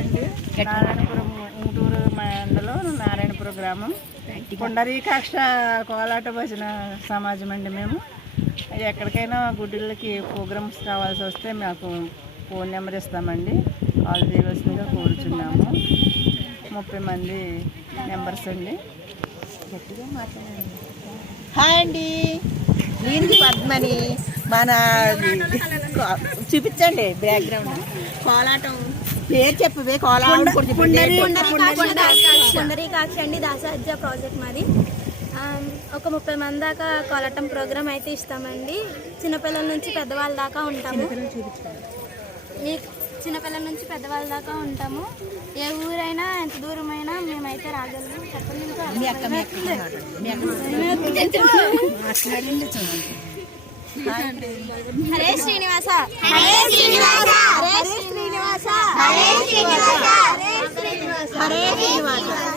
అండి. నారాయణపురం ఉంటూరు మండలం నారాయణపురం గ్రామం. పుండరీకాక్ష కోలాట భజన సమాజం అండి మేము. ఎక్కడికైనా గుడిలకి ప్రోగ్రామ్స్ కావాల్సి వస్తే మాకు ఫోన్ నెంబర్ ఇస్తామండి. కాల్ చేయవలసిందిగా కోరుచున్నాము. ముప్పై మంది నెంబర్స్ అండి. హాయ్ అండి. నేను పద్మని. మన చూపించండి బ్యాక్గ్రౌండ్ కోలాటం. పేరు చెప్పవే కోలాటం కూడా చెప్పు. పుండరీకాక్ష అండి ప్రాజెక్ట్ మాది. ఒక ముప్పై మంది దాకా కోలాటం ప్రోగ్రామ్ అయితే ఇస్తామండి. చిన్నపిల్లల నుంచి పెద్దవాళ్ళ దాకా ఉంటాము. చిన్నపిల్లల నుంచి పెద్దవాళ్ళ దాకా ఉంటాము. ఏ ఊరైనా ఎంత దూరమైనా మేమైతే రాగలము చెప్పండి హరే శ్రీనివాస. హరే శ్రీనివాస. హరే శ్రీనివాస. హరే శ్రీనివాస. హరే శ్రీనివాస. హరే శ్రీనివాస.